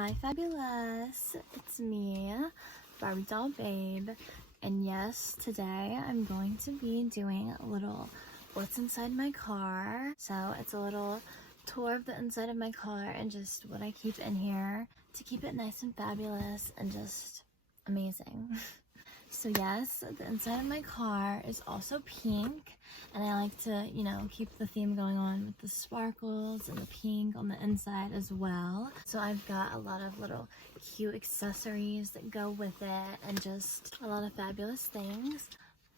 Hi fabulous, it's me, Barbie Doll Babe, and yes, today I'm going to be doing a little what's inside my car. So it's a little tour of the inside of my car and just what I keep in here to keep it nice and fabulous and just amazing. So yes, the inside of my car is also pink, and I like to, keep the theme going on with the sparkles and the pink on the inside as well. So I've got a lot of little cute accessories that go with it and just a lot of fabulous things.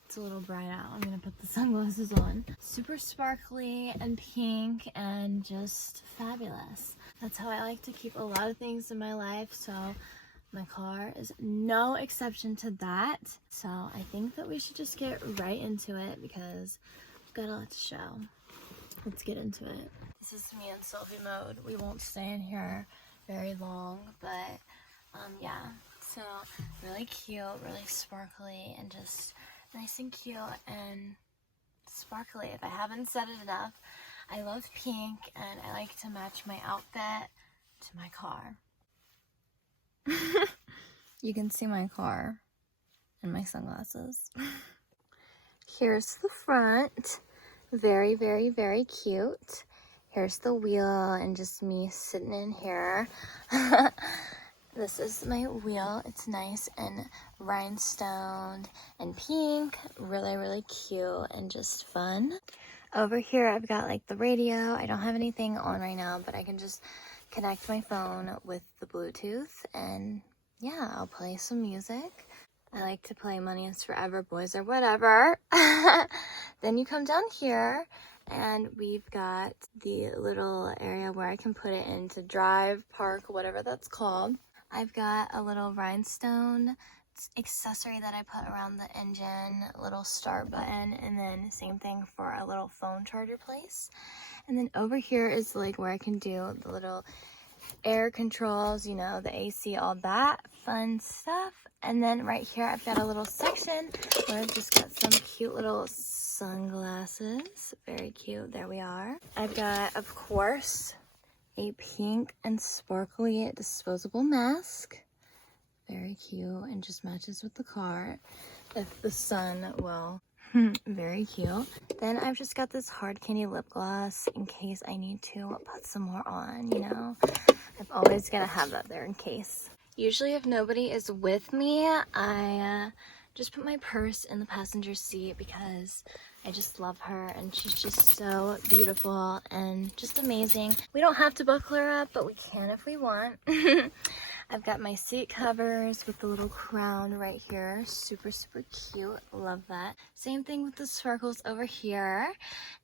It's a little bright out. I'm gonna put the sunglasses on. Super sparkly and pink and just fabulous. That's how I like to keep a lot of things in my life, so my car is no exception to that. So I think that we should just get right into it because we've got a lot to show. Let's get into it. This is me in selfie mode. We won't stay in here very long, but yeah. So really cute, really sparkly, and just nice and cute and sparkly. If I haven't said it enough, I love pink and I like to match my outfit to my car. You can see my car and my sunglasses. Here's the front. Very, very, very cute. Here's the wheel and just me sitting in here. This is my wheel. It's nice and rhinestoned and pink. Really, really cute and just fun. Over here I've got like the radio. I don't have anything on right now, but I can just connect my phone with the Bluetooth and yeah, I'll play some music. I like to play Money Is Forever, Boys or Whatever. Then you come down here and we've got the little area where I can put it into drive, park, whatever that's called. I've got a little rhinestone accessory that I put around the engine, a little start button, and then same thing for a little phone charger place. And then over here is like where I can do the little air controls, the AC, all that fun stuff. And then right here I've got a little section where I've just got some cute little sunglasses. Very cute. There we are. I've got, of course, a pink and sparkly disposable mask. Very cute and just matches with the car if the sun will. Very cute. Then I've just got this hard candy lip gloss in case I need to put some more on, I've always got to have that there in case. Usually if nobody is with me, I just put my purse in the passenger seat because I just love her and she's just so beautiful and just amazing. We don't have to buckle her up, but we can if we want. I've got my seat covers with the little crown right here. Super, super cute. Love that. Same thing with the sparkles over here.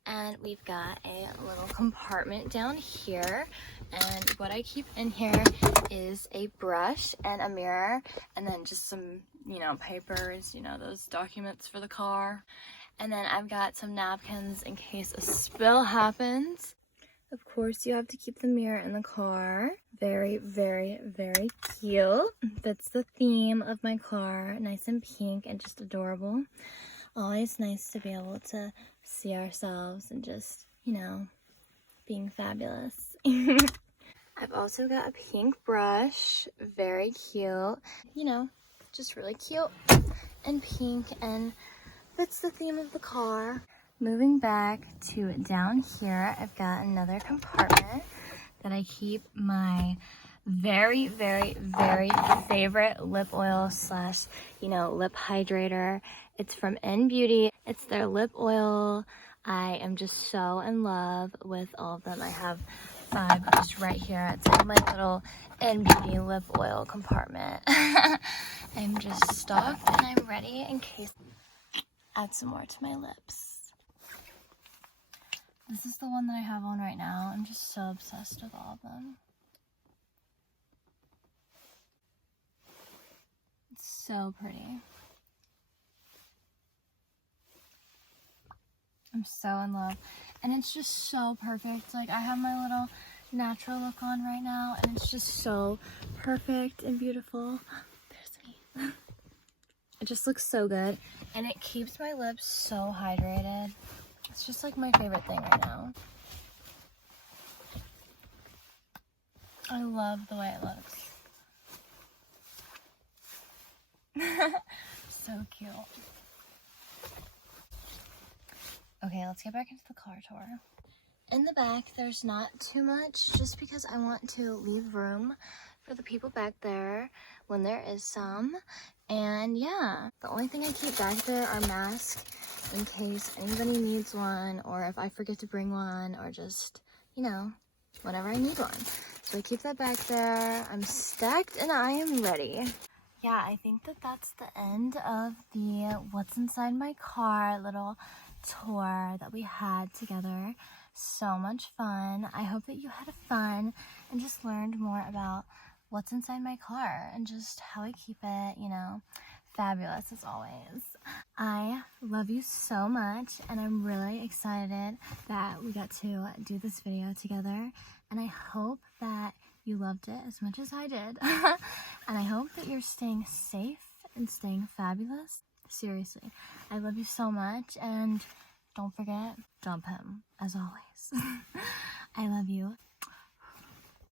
And we've got a little compartment down here. And what I keep in here is a brush and a mirror. And then just some, papers, those documents for the car. And then I've got some napkins in case a spill happens. Of course, you have to keep the mirror in the car. Very, very, very cute. That's the theme of my car. Nice and pink and just adorable. Always nice to be able to see ourselves and just, being fabulous. I've also got a pink brush. Very cute. Just really cute and pink and fits the theme of the car. Moving back to down here, I've got another compartment that I keep my very, very, very favorite lip oil slash, lip hydrator. It's from N Beauty. It's their lip oil. I am just so in love with all of them. I have 5 just right here. It's in my little N Beauty lip oil compartment. I'm just stocked and I'm ready in case I add some more to my lips. This is the one that I have on right now. I'm just so obsessed with all of them. It's so pretty. I'm so in love. And it's just so perfect. Like, I have my little natural look on right now, and it's just so perfect and beautiful. There's me. It just looks so good. And it keeps my lips so hydrated. It's just like my favorite thing right now. I love the way it looks. So cute. Okay, let's get back into the car tour. In the back, there's not too much, just because I want to leave room for the people back there when there is some. And yeah, the only thing I keep back there are masks in case anybody needs one, or if I forget to bring one, or just, you know, whenever I need one. So I keep that back there. I'm stacked and I am ready. Yeah, I think that that's the end of the what's inside my car little tour that we had together. So much fun. I hope that you had fun and just learned more about what's inside my car and just how I keep it, you know, fabulous as always. I love you so much, and I'm really excited that we got to do this video together, and I hope that you loved it as much as I did. And I hope that you're staying safe and staying fabulous. Seriously, I love you so much, and don't forget, jump him, as always. I love you.